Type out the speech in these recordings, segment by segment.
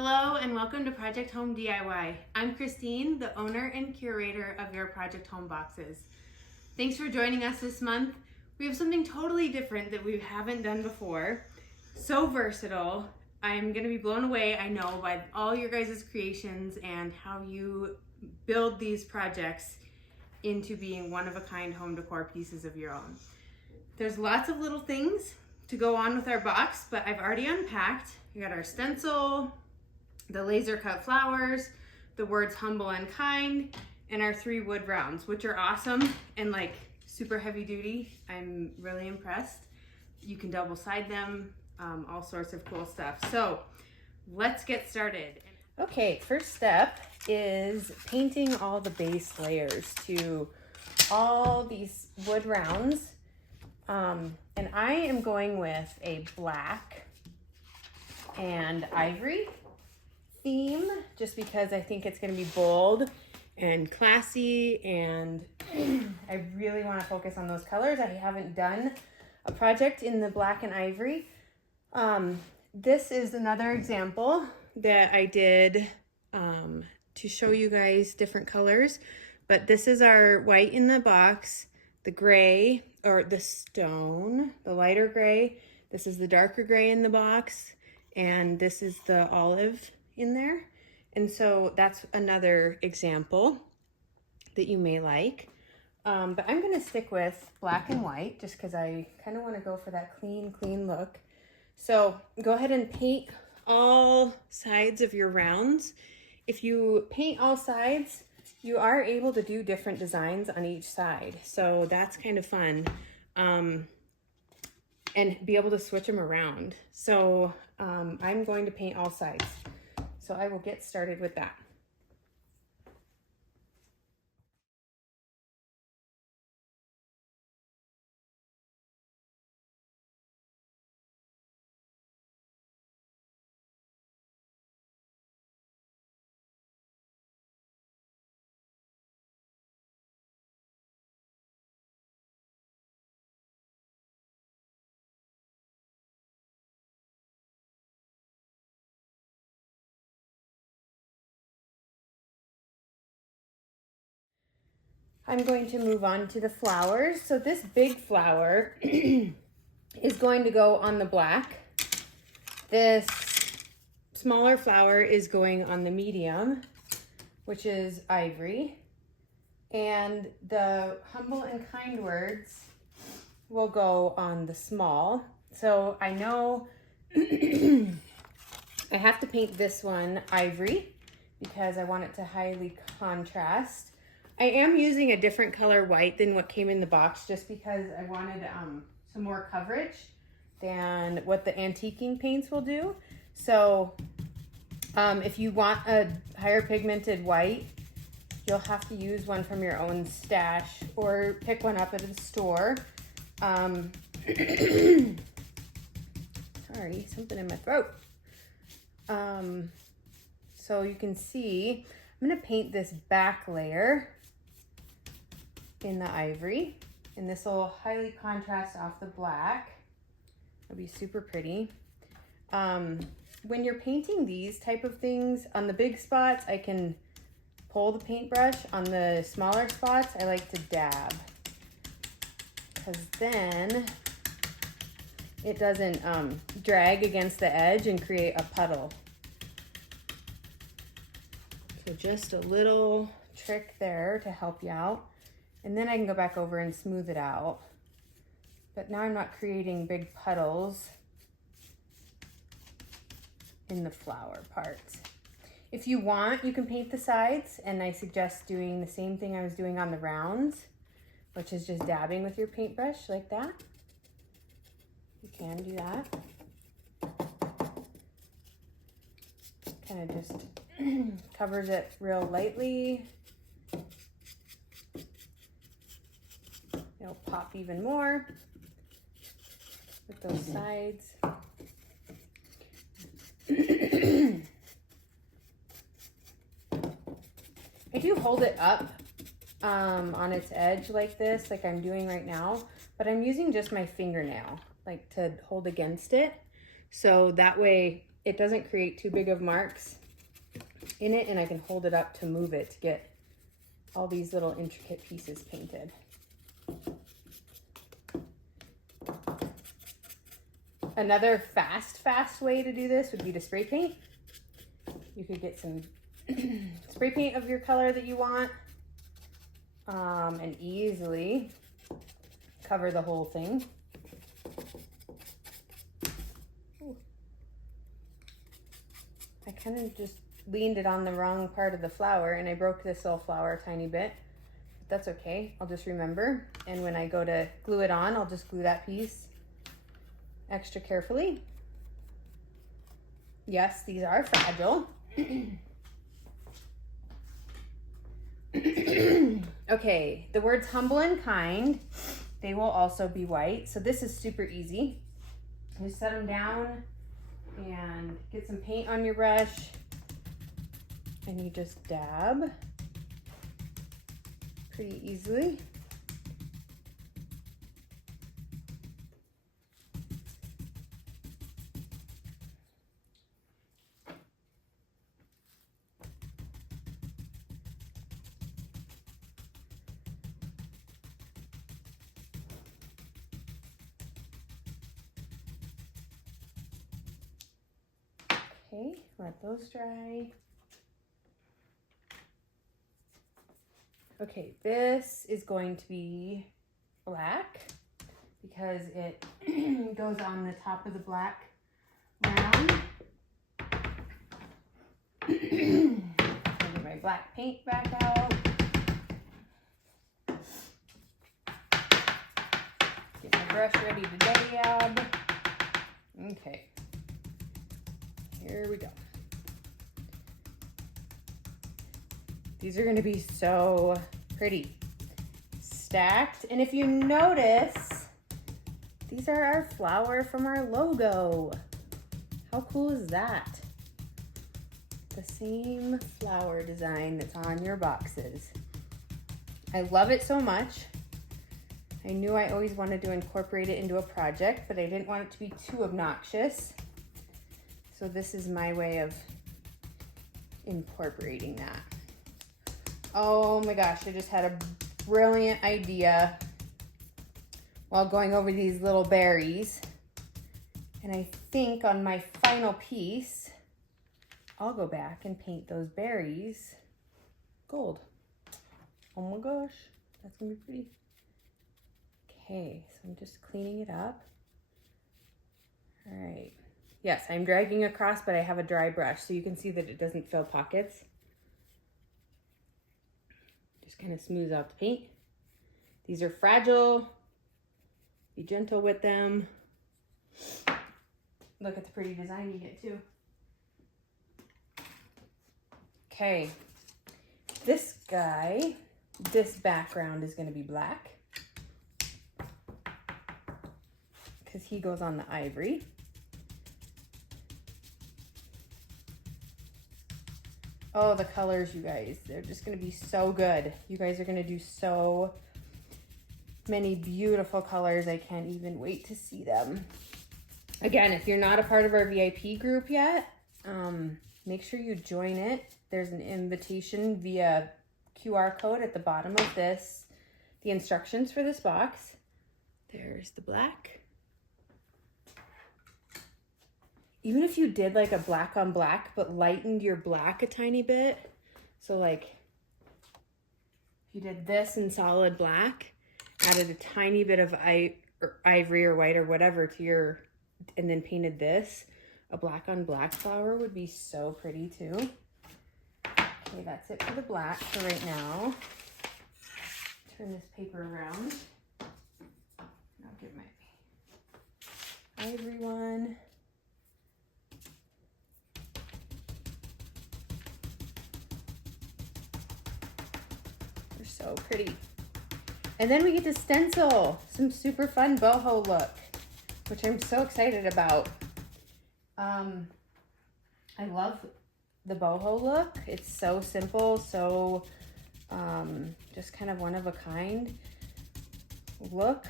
Hello and welcome to Project Home DIY. I'm Christine, the owner and curator of your Project Home boxes. Thanks for joining us this month. We have something totally different that we haven't done before. So versatile. I'm gonna be blown away, I know, by all your guys' creations and how you build these projects into being one-of-a-kind home decor pieces of your own. There's lots of little things to go on with our box, but I've already unpacked. We got our stencil, the laser cut flowers, the words humble and kind, and our 3 wood rounds, which are awesome and like super heavy duty. I'm really impressed. You can double side them, all sorts of cool stuff. So let's get started. Okay, first step is painting all the base layers to all these wood rounds. And I am going with a black and ivory theme just because I think it's going to be bold and classy, and I really want to focus on those colors. I haven't done a project in the black and ivory. This is another example that I did to show you guys different colors, but this is our white in the box, the gray or the stone, the lighter gray. This is the darker gray in the box, and this is the olive in there. And so that's another example that you may like. But I'm gonna stick with black and white just because I kind of want to go for that clean look. So go ahead and paint all sides of your rounds. If you paint all sides, you are able to do different designs on each side. So that's kind of fun. And be able to switch them around. So I'm going to paint all sides. So I will get started with that. I'm going to move on to the flowers. So this big flower is going to go on the black. This smaller flower is going on the medium, which is ivory. And the humble and kind words will go on the small. So I know I have to paint this one ivory because I want it to highly contrast. I am using a different color white than what came in the box just because I wanted some more coverage than what the antiquing paints will do. So if you want a higher pigmented white, you'll have to use one from your own stash or pick one up at a store. Sorry, something in my throat. So you can see, I'm gonna paint this back layer in the ivory, and this will highly contrast off the black. It'll be super pretty. When you're painting these type of things, on the big spots, I can pull the paintbrush. On the smaller spots, I like to dab, because then it doesn't drag against the edge and create a puddle. So just a little trick there to help you out. And then I can go back over and smooth it out. But now I'm not creating big puddles in the flower parts. If you want, you can paint the sides, and I suggest doing the same thing I was doing on the rounds, which is just dabbing with your paintbrush like that. You can do that. Kind of just covers it real lightly. It'll pop even more with those sides. I do hold it up on its edge like this, like I'm doing right now, but I'm using just my fingernail like to hold against it. So that way it doesn't create too big of marks in it, and I can hold it up to move it to get all these little intricate pieces painted. Another fast way to do this would be to spray paint. You could get some spray paint of your color that you want, and easily cover the whole thing. Ooh. I kind of just leaned it on the wrong part of the flower, and I broke this little flower a tiny bit. But that's okay, I'll just remember. And when I go to glue it on, I'll just glue that piece extra carefully. Yes, these are fragile. Okay, the words humble and kind, they will also be white. So this is super easy. You set them down and get some paint on your brush, and you just dab pretty easily. Okay, let those dry. Okay, this is going to be black because it goes on the top of the black round. Get my black paint back out. Get my brush ready to dab. Okay. Here we go. These are going to be so pretty. Stacked. And if you notice, these are our flower from our logo. How cool is that? The same flower design that's on your boxes. I love it so much. I knew I always wanted to incorporate it into a project, but I didn't want it to be too obnoxious. So this is my way of incorporating that. Oh my gosh, I just had a brilliant idea while going over these little berries. And I think on my final piece, I'll go back and paint those berries gold. Oh my gosh, that's gonna be pretty. Okay, so I'm just cleaning it up. All right. Yes, I'm dragging across, but I have a dry brush, so you can see that it doesn't fill pockets. Just kind of smooth out the paint. These are fragile. Be gentle with them. Look at the pretty design you get too. Okay, this guy, this background is going to be black because he goes on the ivory. Oh, the colors, you guys, they're just gonna be so good. You guys are gonna do so many beautiful colors. I can't even wait to see them. Again, if you're not a part of our VIP group yet, make sure you join it. There's an invitation via QR code at the bottom of this, the instructions for this box. There's the black. Even if you did like a black on black, but lightened your black a tiny bit. So like, if you did this in solid black, added a tiny bit of ivory or white or whatever to your, and then painted this, a black on black flower would be so pretty too. Okay, that's it for the black for right now. Turn this paper around. I'll get my ivory one. So pretty. And then we get to stencil some super fun boho look, which I'm so excited about. I love the boho look. It's so simple, so just kind of one of a kind look.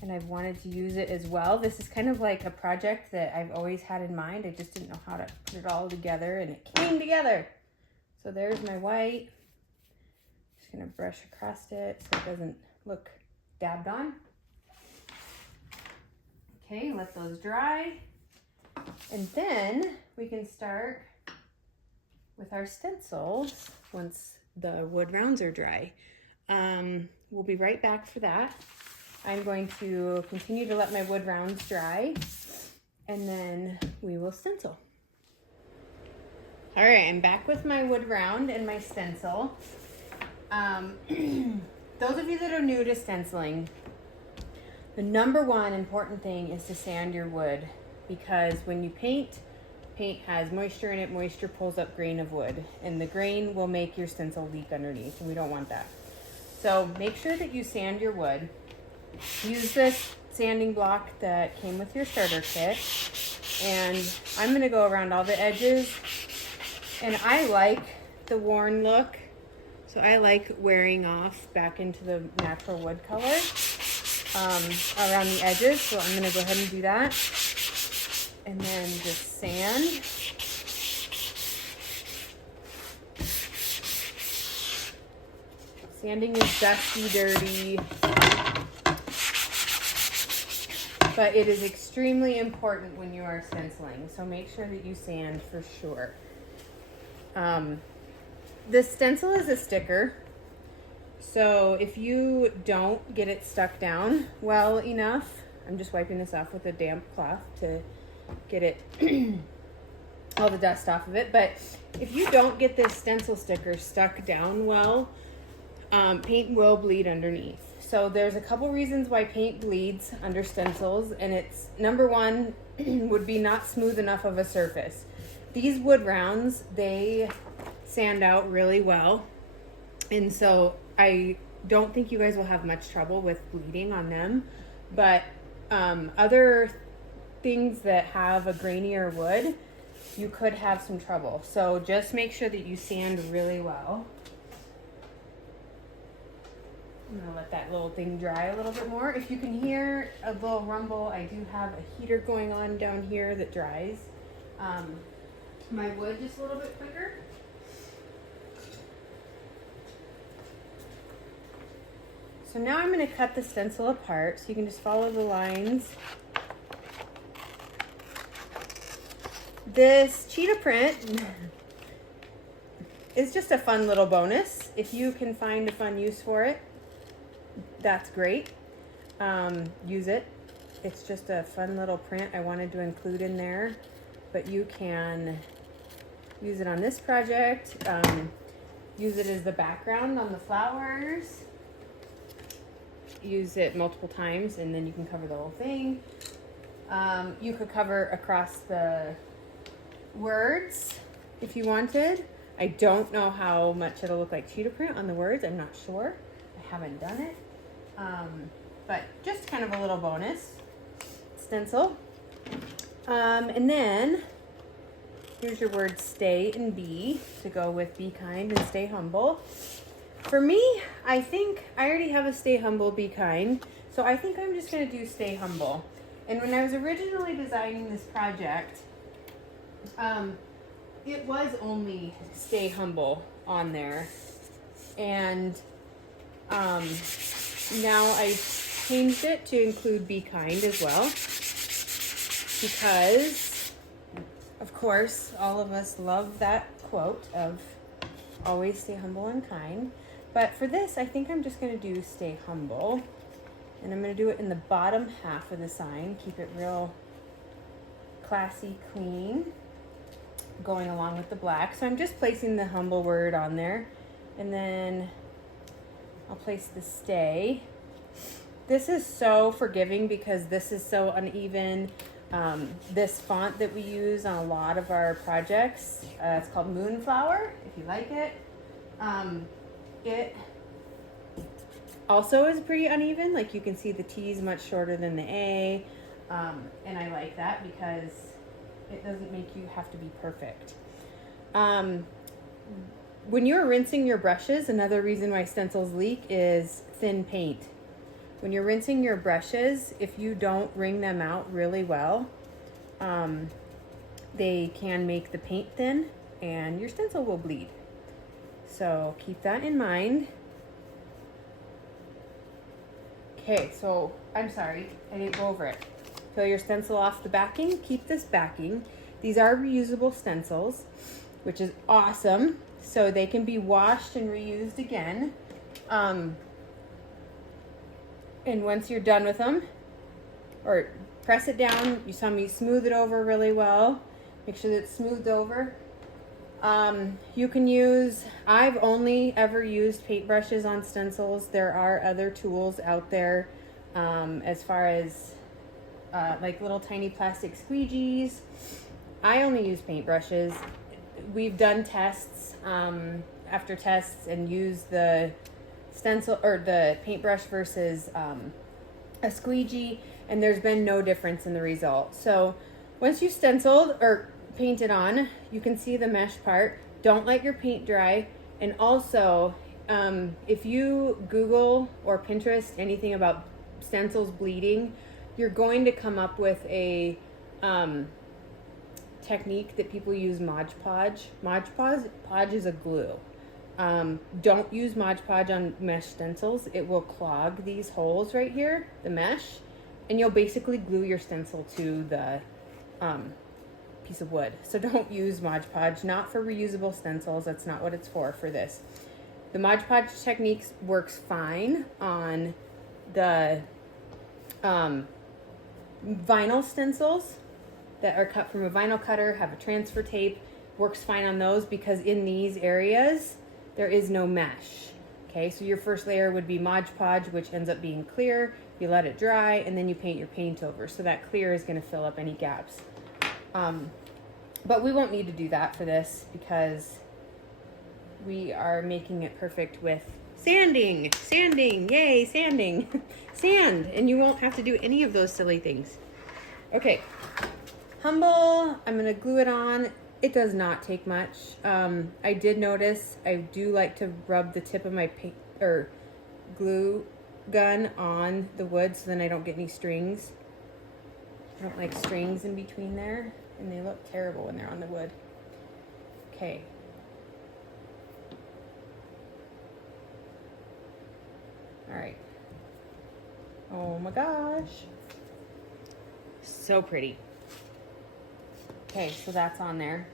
and I've wanted to use it as well. This is kind of like a project that I've always had in mind. I just didn't know how to put it all together, and it came together. So there's my white. Just gonna brush across it so it doesn't look dabbed on. Okay, let those dry. And then we can start with our stencils once the wood rounds are dry. We'll be right back for that. I'm going to continue to let my wood rounds dry, and then we will stencil. All right, I'm back with my wood round and my stencil. Those of you that are new to stenciling, the number one important thing is to sand your wood, because when you paint has moisture in it. Moisture pulls up grain of wood, and the grain will make your stencil leak underneath, and we don't want that. So make sure that you sand your wood. Use this sanding block that came with your starter kit, and I'm gonna go around all the edges. And I like the worn look, so I like wearing off back into the natural wood color around the edges. So I'm gonna go ahead and do that. And then just sand. Sanding is dusty, dirty, but it is extremely important when you are stenciling. So make sure that you sand for sure. This stencil is a sticker. So if you don't get it stuck down well enough, I'm just wiping this off with a damp cloth to get it all the dust off of it. But if you don't get this stencil sticker stuck down well, paint will bleed underneath. So there's a couple reasons why paint bleeds under stencils, and it's number one would be not smooth enough of a surface. These wood rounds, they sand out really well, and so I don't think you guys will have much trouble with bleeding on them. But other things that have a grainier wood, you could have some trouble. So just make sure that you sand really well. I'm gonna let that little thing dry a little bit more. If you can hear a little rumble, I do have a heater going on down here that dries my wood just a little bit quicker. So now I'm gonna cut the stencil apart, so you can just follow the lines. This cheetah print is just a fun little bonus. If you can find a fun use for it, that's great. Use it. It's just a fun little print I wanted to include in there, but you can use it on this project. Use it as the background on the flowers. Use it multiple times, and then you can cover the whole thing. You could cover across the words if you wanted. I don't know how much it'll look like cheetah print on the words. I'm not sure. I haven't done it. But just kind of a little bonus stencil. And then here's your words stay and be to go with be kind and stay humble. For me, I think I already have a stay humble, be kind. So I think I'm just going to do stay humble. And when I was originally designing this project, it was only stay humble on there. And now I changed it to include be kind as well, because of course all of us love that quote of always stay humble and kind. But for this, I think I'm just going to do stay humble, and I'm going to do it in the bottom half of the sign. Keep it real classy, clean, going along with the black. So I'm just placing the humble word on there, and then I'll place the stay. This is so forgiving because this is so uneven. This font that we use on a lot of our projects, it's called Moonflower, if you like it. It also is pretty uneven. Like you can see the T is much shorter than the A. And I like that because it doesn't make you have to be perfect. When you're rinsing your brushes, another reason why stencils leak is thin paint. when you're rinsing your brushes, if you don't wring them out really well, they can make the paint thin and your stencil will bleed. So keep that in mind. Okay, so I'm sorry, I didn't go over it. Peel your stencil off the backing, keep this backing. These are reusable stencils, which is awesome. So they can be washed and reused again. And once you're done with them, or press it down, you saw me smooth it over really well. Make sure that it's smoothed over. You can use, I've only ever used paintbrushes on stencils. There are other tools out there as far as like little tiny plastic squeegees. I only use paintbrushes. We've done tests after tests and used the stencil or the paintbrush versus a squeegee, and there's been no difference in the result. So once you stenciled or painted on, you can see the mesh part. Don't let your paint dry. And also, if you Google or Pinterest anything about stencils bleeding, you're going to come up with a technique that people use, Mod Podge. Mod Podge is a glue. Don't use Mod Podge on mesh stencils. It will clog these holes right here, the mesh, and you'll basically glue your stencil to the piece of wood. So don't use Mod Podge, not for reusable stencils. That's not what it's for this. The Mod Podge technique works fine on the vinyl stencils that are cut from a vinyl cutter, have a transfer tape. Works fine on those because in these areas there is no mesh. Okay, so your first layer would be Mod Podge, which ends up being clear. You let it dry and then you paint your paint over. So that clear is going to fill up any gaps. But we won't need to do that for this because we are making it perfect with sanding. Sanding, yay, sanding. Sand, and you won't have to do any of those silly things. Okay, Humble, I'm gonna glue it on. It does not take much. I did notice I do like to rub the tip of my paint or glue gun on the wood so then I don't get any strings. I don't like strings in between there, and they look terrible when they're on the wood. Okay. All right. Oh my gosh. So pretty. Okay, so that's on there.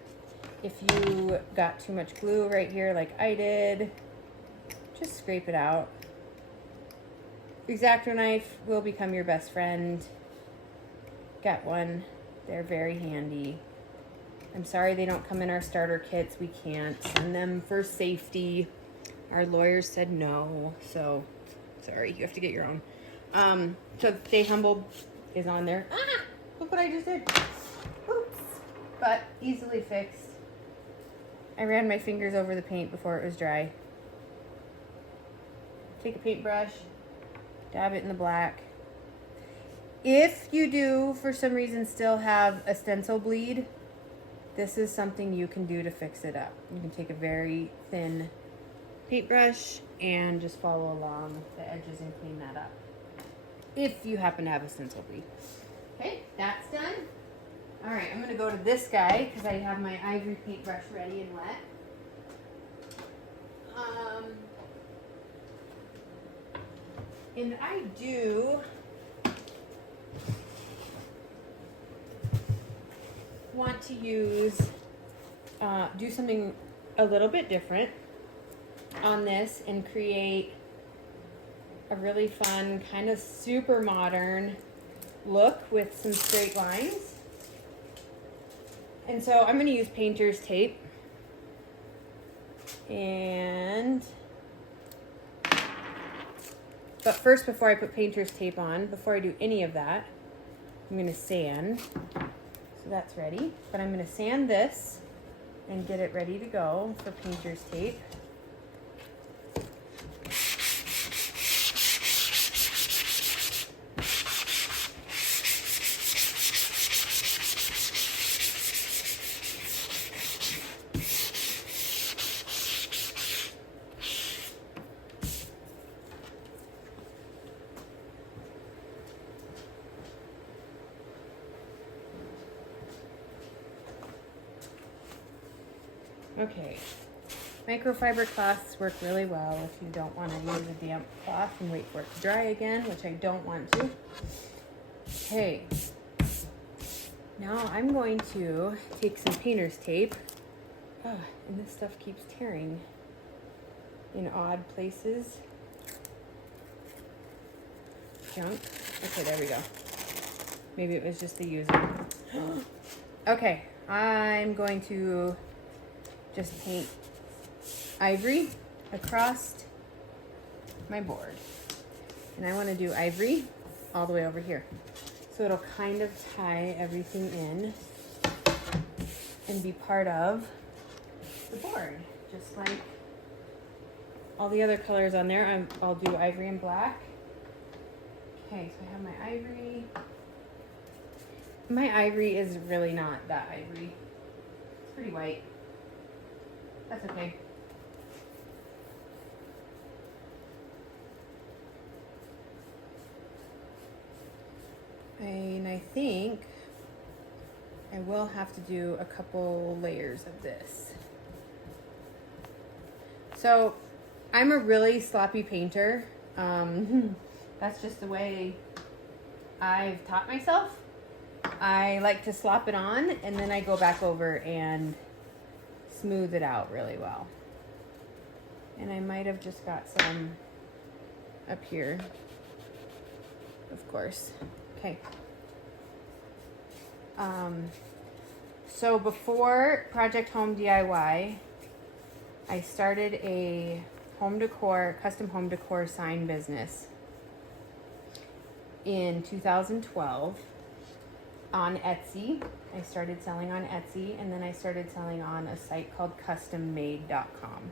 If you got too much glue right here like I did, just scrape it out. X-Acto knife will become your best friend. Get one. They're very handy. I'm sorry they don't come in our starter kits. We can't send them for safety. Our lawyers said no, so sorry, you have to get your own. So Stay Humble is on there. Ah! Look what I just did. Oops. But easily fixed. I ran my fingers over the paint before it was dry. Take a paintbrush, dab it in the black. If you do, for some reason, still have a stencil bleed, this is something you can do to fix it up. You can take a very thin paintbrush and just follow along the edges and clean that up. If you happen to have a stencil bleed. Okay, that's done. All right, I'm gonna go to this guy because I have my ivory paintbrush ready and wet. And I do want to use, do something a little bit different on this and create a really fun, kind of super modern look with some straight lines. And so I'm going to use painter's tape. But first, before I put painter's tape on, before I do any of that, I'm going to sand. So that's ready. But I'm going to sand this and get it ready to go for painter's tape. Okay. Microfiber cloths work really well if you don't want to use a damp cloth and wait for it to dry again, which I don't want to. Okay. Now I'm going to take some painter's tape. Oh, and this stuff keeps tearing in odd places. Junk. Okay, there we go. Maybe it was just the user. Okay, I'm going to just paint ivory across my board. And I want to do ivory all the way over here. So it'll kind of tie everything in and be part of the board. Just like all the other colors on there, I'll do ivory and black. Okay, so I have my ivory. My ivory is really not that ivory. It's pretty white. That's okay. And I think I will have to do a couple layers of this. So I'm a really sloppy painter. That's just the way I've taught myself. I like to slop it on and then I go back over and smooth it out really well. And I might have just got some up here, of course. Okay. So before Project Home DIY, I started a home decor, custom home decor sign business in 2012 on Etsy. I started selling on Etsy, and then I started selling on a site called custommade.com.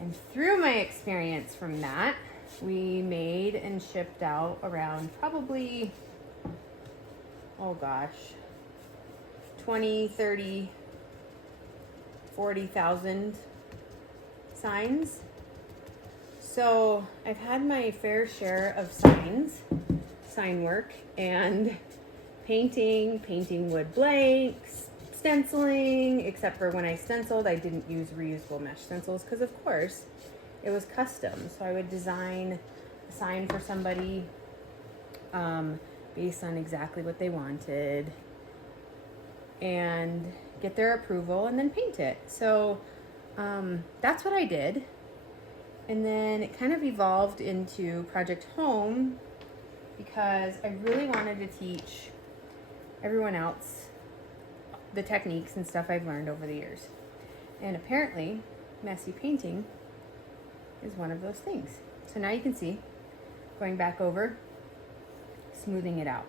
And through my experience from that, we made and shipped out around probably, oh gosh, 20, 30, 40,000 signs. So I've had my fair share of sign work, and painting wood blanks, stenciling, except for when I stenciled, I didn't use reusable mesh stencils because of course it was custom. So I would design a sign for somebody based on exactly what they wanted and get their approval and then paint it. So that's what I did. And then it kind of evolved into Project Home because I really wanted to teach everyone else the techniques and stuff I've learned over the years. And apparently, messy painting is one of those things. So now you can see, going back over, smoothing it out.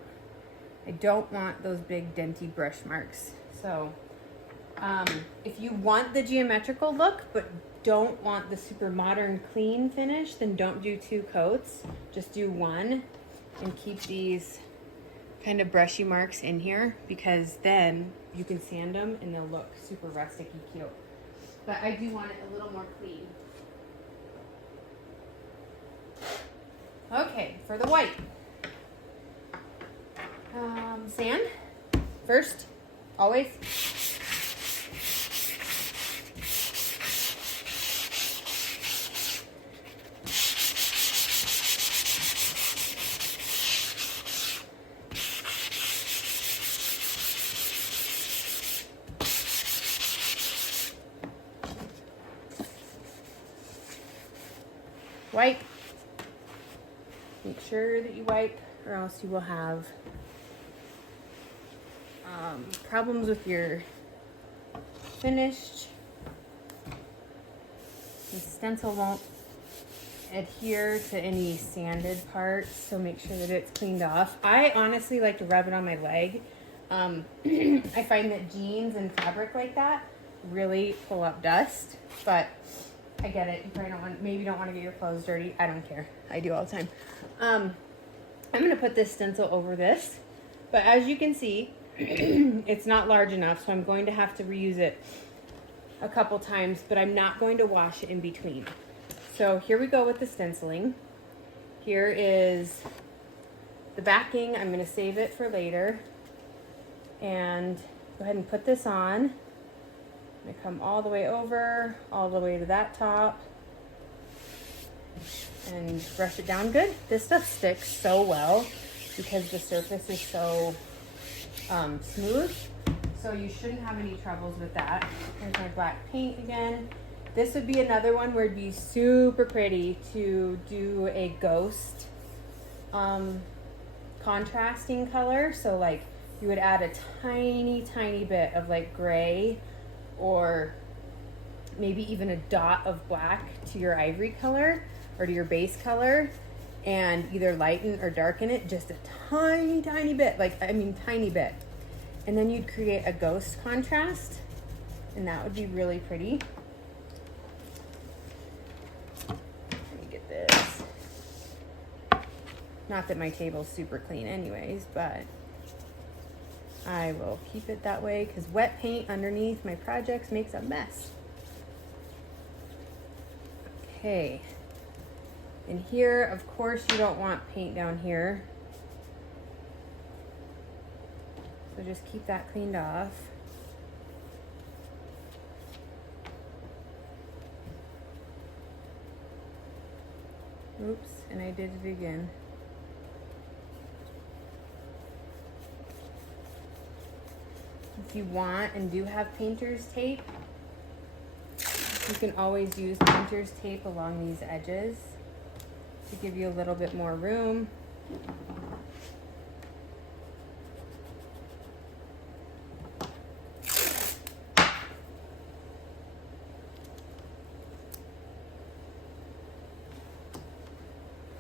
I don't want those big denty brush marks. So if you want the geometrical look, but don't want the super modern clean finish, then don't do 2 coats. Just do 1 and keep these kind of brushy marks in here, because then you can sand them and they'll look super rustic and cute. But I do want it a little more clean. Okay, for the white. Sand first, always. Wipe. Make sure that you wipe, or else you will have problems with your finish. The stencil won't adhere to any sanded parts, so make sure that it's cleaned off. I honestly like to rub it on my leg. I find that jeans and fabric like that really pull up dust, but I get it. You probably don't want to get your clothes dirty. I don't care. I do all the time. I'm going to put this stencil over this, but as you can see, it's not large enough, so I'm going to have to reuse it a couple times, but I'm not going to wash it in between. So here we go with the stenciling. Here is the backing. I'm going to save it for later. And go ahead and put this on. I'm gonna come all the way over, all the way to that top, and brush it down good. This stuff sticks so well because the surface is so smooth, so you shouldn't have any troubles with that. There's my black paint again. This would be another one where it'd be super pretty to do a ghost contrasting color. So like you would add a tiny bit of like gray, or maybe even a dot of black to your ivory color or to your base color, and either lighten or darken it just a tiny bit, like, I mean tiny bit. And then you'd create a ghost contrast, and that would be really pretty. Let me get this. Not that my table's super clean anyways, but I will keep it that way because wet paint underneath my projects makes a mess. Okay. And here, of course, you don't want paint down here. So just keep that cleaned off. Oops, and I did it again. If you want and do have painter's tape, you can always use painter's tape along these edges to give you a little bit more room.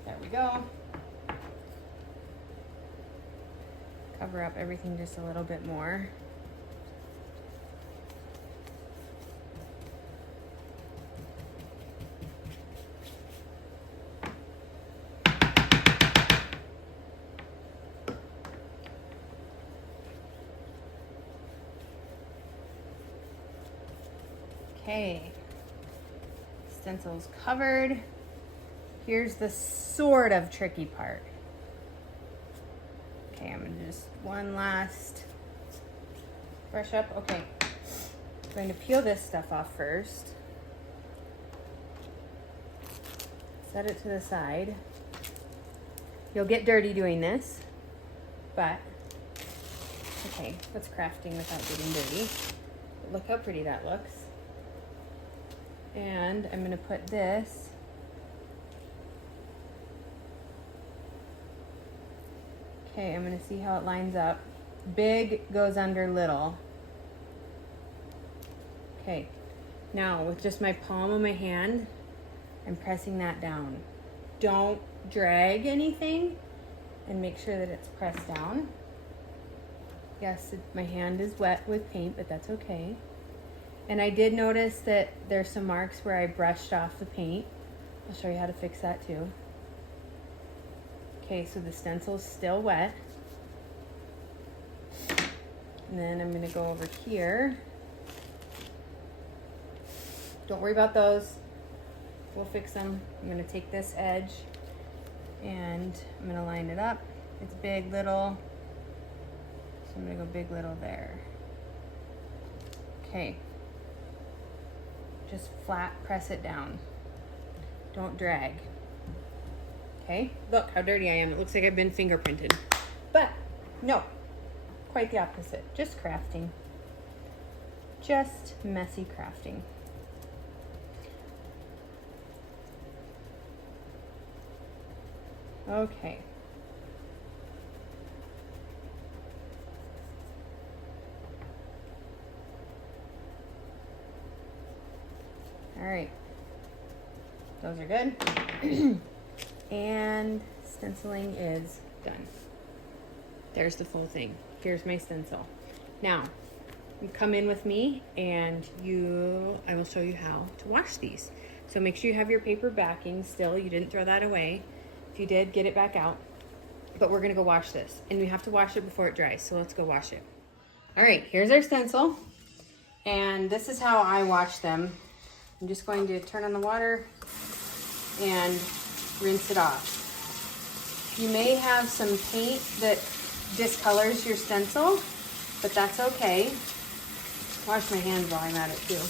There we go. Cover up everything just a little bit more. Okay, stencil's covered. Here's the sort of tricky part. Okay, I'm gonna just one last brush up. Okay, I'm going to peel this stuff off first. Set it to the side. You'll get dirty doing this, but okay, what's crafting without getting dirty? But look how pretty that looks. And I'm gonna put this okay, I'm gonna see how it lines up. Big goes under little. Okay, now with just my palm of my hand, I'm pressing that down. Don't drag anything, and make sure that it's pressed down. Yes, my hand is wet with paint, but that's okay. And I did notice that there's some marks where I brushed off the paint. I'll show you how to fix that too. Okay, so the stencil's still wet. And then I'm gonna go over here. Don't worry about those. We'll fix them. I'm gonna take this edge and I'm gonna line it up. It's big, little. So I'm gonna go big, little there. Okay. Just flat press it down. Don't drag. Okay, look how dirty I am. It looks like I've been fingerprinted. But no, quite the opposite. Just crafting. Just messy crafting. Okay. All right, those are good. And stenciling is done. There's the full thing. Here's my stencil. Now, you come in with me and I will show you how to wash these. So make sure you have your paper backing still. You didn't throw that away. If you did, get it back out. But we're gonna go wash this. And we have to wash it before it dries, so let's go wash it. All right, here's our stencil. And this is how I wash them. I'm just going to turn on the water and rinse it off. You may have some paint that discolors your stencil, but that's okay. Wash my hands while I'm at it too.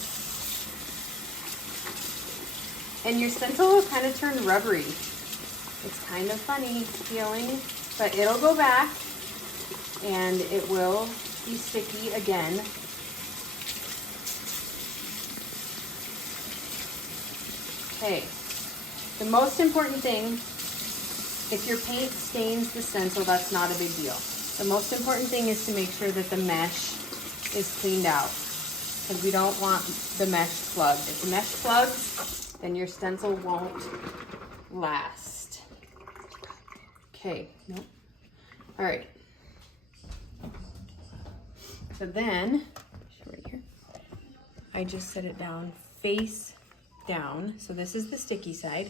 And your stencil will kind of turn rubbery. It's kind of funny feeling, but it'll go back and it will be sticky again. Okay, the most important thing, if your paint stains the stencil, that's not a big deal. The most important thing is to make sure that the mesh is cleaned out, because we don't want the mesh plugged. If the mesh plugs, then your stencil won't last. Okay, nope. All right. So then, right here, I just set it down face down. So this is the sticky side,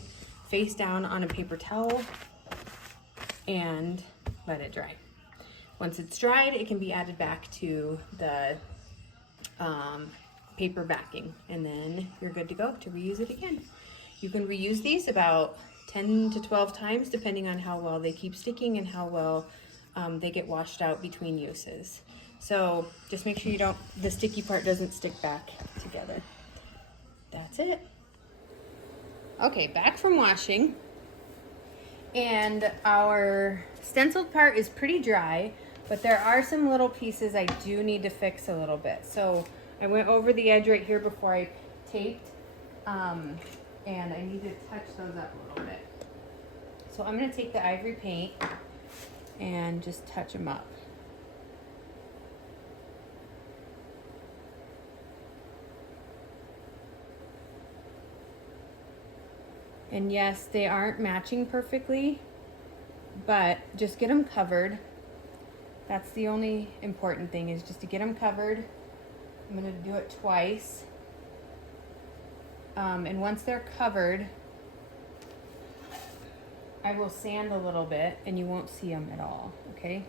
face down on a paper towel and let it dry. Once it's dried, it can be added back to the paper backing, and then you're good to go to reuse it again. You can reuse these about 10 to 12 times depending on how well they keep sticking and how well they get washed out between uses. So just make sure the sticky part doesn't stick back together. That's it. Okay, back from washing, and our stenciled part is pretty dry, but there are some little pieces I do need to fix a little bit. So I went over the edge right here before I taped, and I need to touch those up a little bit. So I'm gonna take the ivory paint and just touch them up. And yes, they aren't matching perfectly, but just get them covered. That's the only important thing, is just to get them covered. I'm gonna do it twice. And once they're covered, I will sand a little bit and you won't see them at all, okay?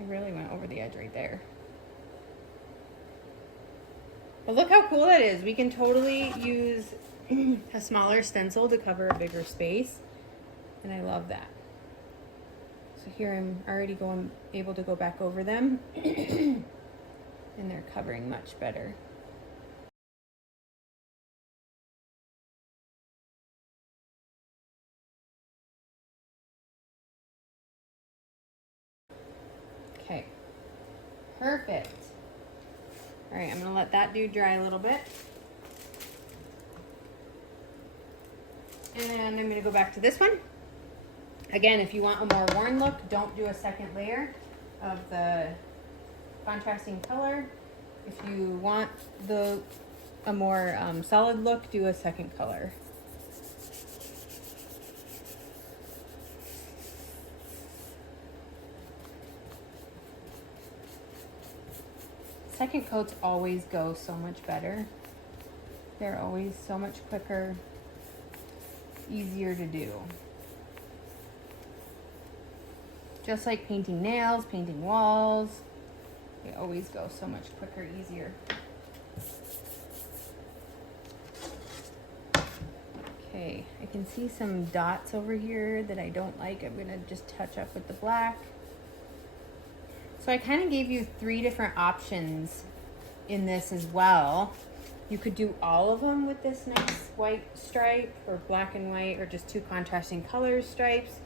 I really went over the edge right there. But look how cool that is. We can totally use a smaller stencil to cover a bigger space, and I love that. So here I'm already able to go back over them and they're covering much better. Okay, perfect. All right, I'm gonna let that dry a little bit. And I'm gonna go back to this one. Again, if you want a more worn look, don't do a second layer of the contrasting color. If you want a more solid look, do a second color. Second coats always go so much better. They're always so much quicker, easier to do. Just like painting nails, painting walls, they always go so much quicker, easier. Okay, I can see some dots over here that I don't like. I'm gonna just touch up with the black. So I kind of gave you 3 different options in this as well. You could do all of them with this nice white stripe, or black and white, or just 2 contrasting colors stripes.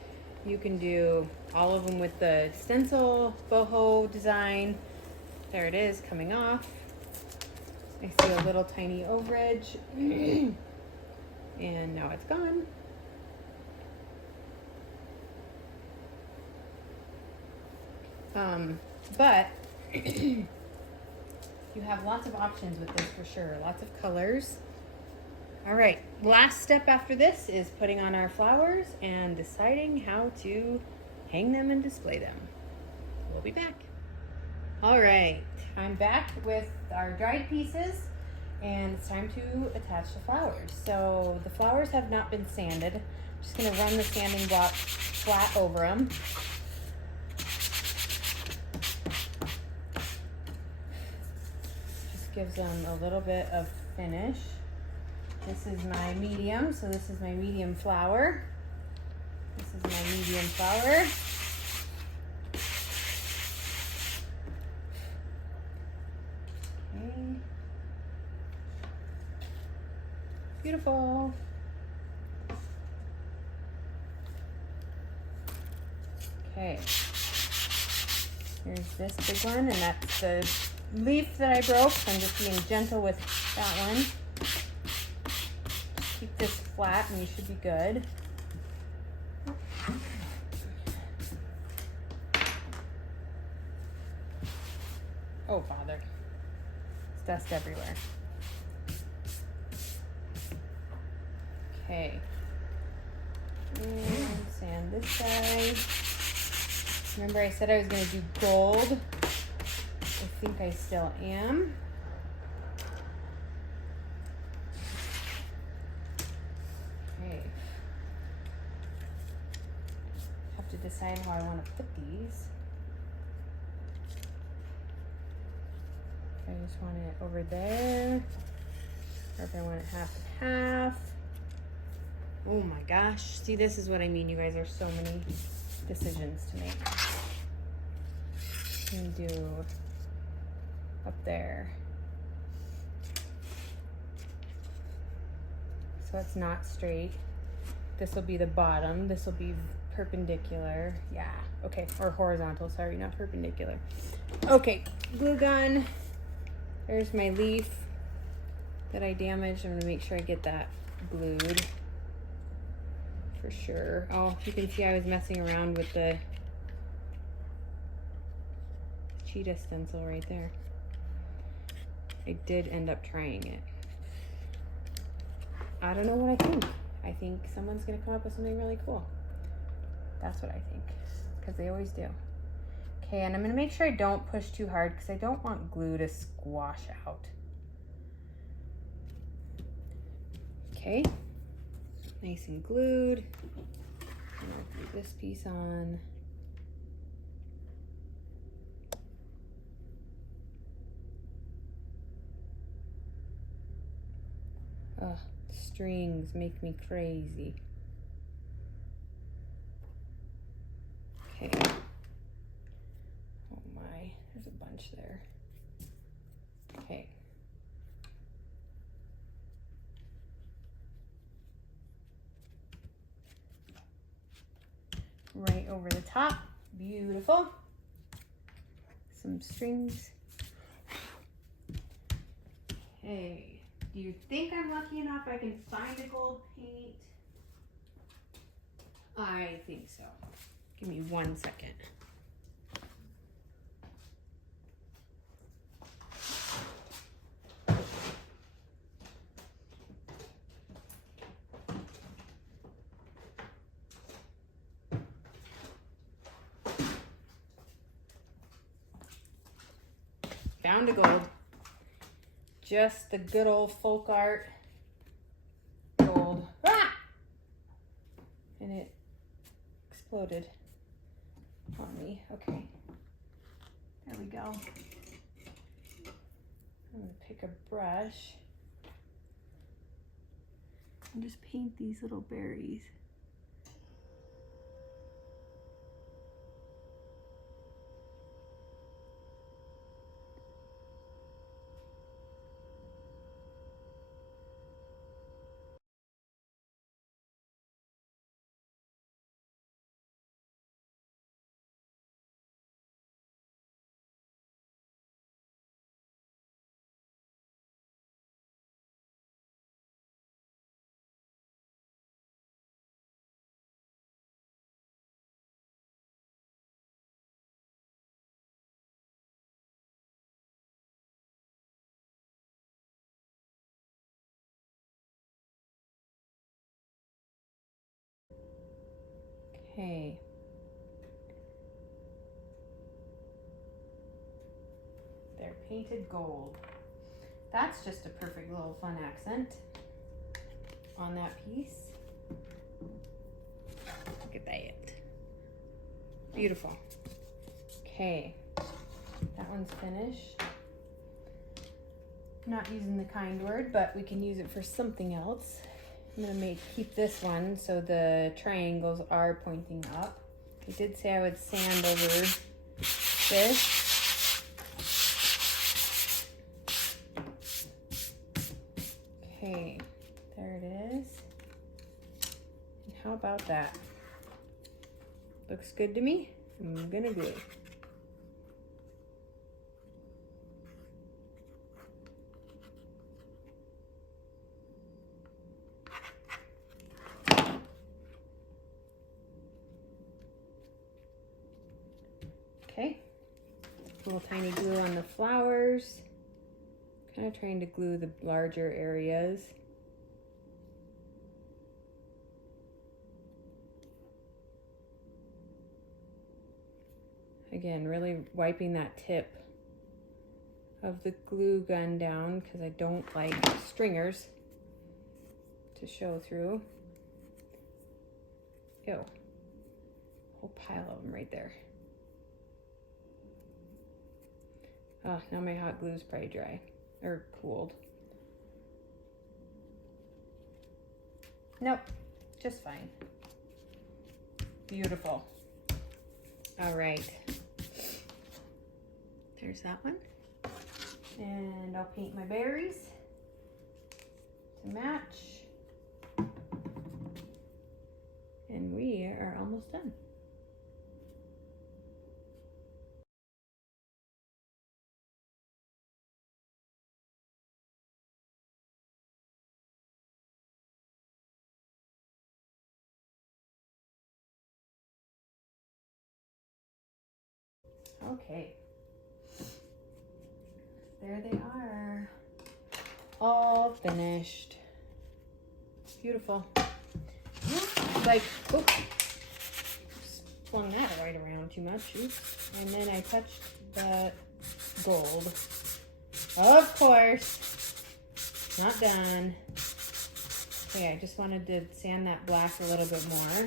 You can do all of them with the stencil boho design. There it is coming off. I see a little tiny overedge and now it's gone. But you have lots of options with this for sure, lots of colors. All right, last step after this is putting on our flowers and deciding how to hang them and display them. We'll be back. All right, I'm back with our dried pieces, and it's time to attach the flowers. So the flowers have not been sanded. I'm just gonna run the sanding block flat over them. Gives them a little bit of finish. This is my medium, so this is my medium flower. This is my medium flower. Beautiful. Okay. Here's this big one, and that's the leaf that I broke. So I'm just being gentle with that one. Keep this flat and you should be good. Oh, bother. It's dust everywhere. Okay. And sand this side. Remember I said I was going to do gold. I think I still am. Okay. Have to decide how I want to put these. If I just want it over there, or if I want it half and half. Oh my gosh, see, this is what I mean, you guys. Are so many decisions to make. You can do up there. So it's not straight. This will be the bottom. This will be perpendicular. Yeah, okay, or horizontal, sorry, not perpendicular. Okay, glue gun. There's my leaf that I damaged. I'm gonna make sure I get that glued for sure. Oh, you can see I was messing around with the cheetah stencil right there. I did end up trying it. I don't know what I think. I think someone's gonna come up with something really cool. That's what I think, because they always do. Okay, and I'm gonna make sure I don't push too hard because I don't want glue to squash out. Okay, nice and glued. I'm gonna put this piece on. Ugh, strings make me crazy. Okay. Oh my, there's a bunch there. Okay. Right over the top. Beautiful. Some strings. Okay. Do you think I'm lucky enough I can find a gold paint? I think so. Give me 1 second. Found a gold. Just the good old folk art gold. Ah! And it exploded on me. Okay. There we go. I'm gonna pick a brush and just paint these little berries. Okay. They're painted gold. That's just a perfect little fun accent on that piece. Look at that. Beautiful. Okay. That one's finished. Not using the kind word, but we can use it for something else. I'm gonna keep this one so the triangles are pointing up. I did say I would sand over this. Okay, there it How about that? Looks good to me. I'm gonna glue. Okay, little tiny glue on the flowers. Kind of trying to glue the larger areas. Again, really wiping that tip of the glue gun down because I don't like stringers to show through. Ew, whole pile of them right there. Oh, now my hot glue is probably dry or cooled. Nope, just fine. Beautiful. All right, there's that one. And I'll paint my berries to match. And we are almost done. Okay, there they are, all finished. Beautiful. Like, oops, flung that right around too much. Oops. And then I touched the gold. Of course, not done. Okay, I just wanted to sand that black a little bit more.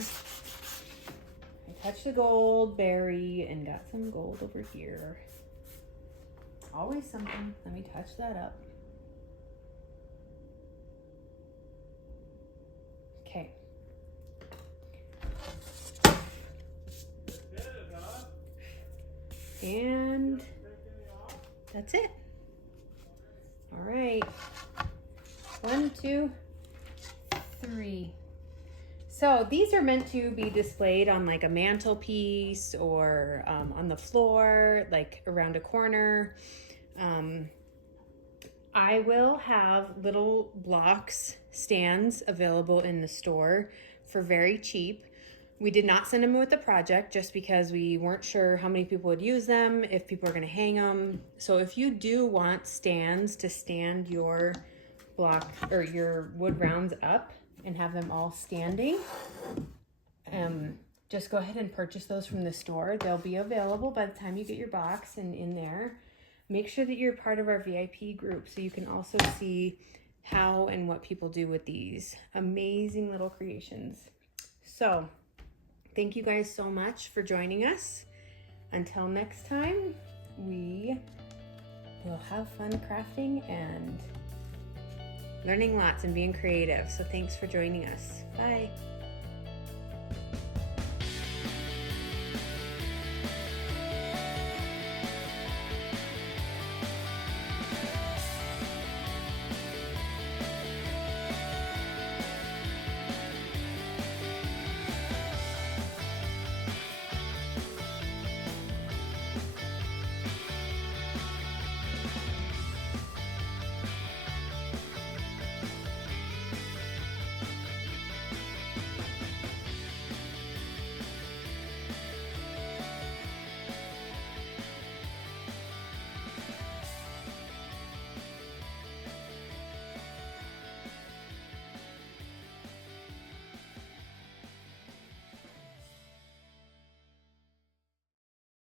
I touched the gold berry and got some gold over here. Always something. Let me touch that up. Okay. And that's it. All right. 1, 2, 3. So these are meant to be displayed on like a mantelpiece or on the floor, like around a corner. I will have little blocks stands available in the store for very cheap. We did not send them with the project just because we weren't sure how many people would use them, if people are gonna hang them. So if you do want stands to stand your block or your wood rounds up and have them all standing, just go ahead and purchase those from the store. They'll be available by the time you get your box and in there. Make sure that you're part of our VIP group so you can also see how and what people do with these amazing little creations. So thank you guys so much for joining us. Until next time, we will have fun crafting and learning lots and being creative. So thanks for joining us. Bye.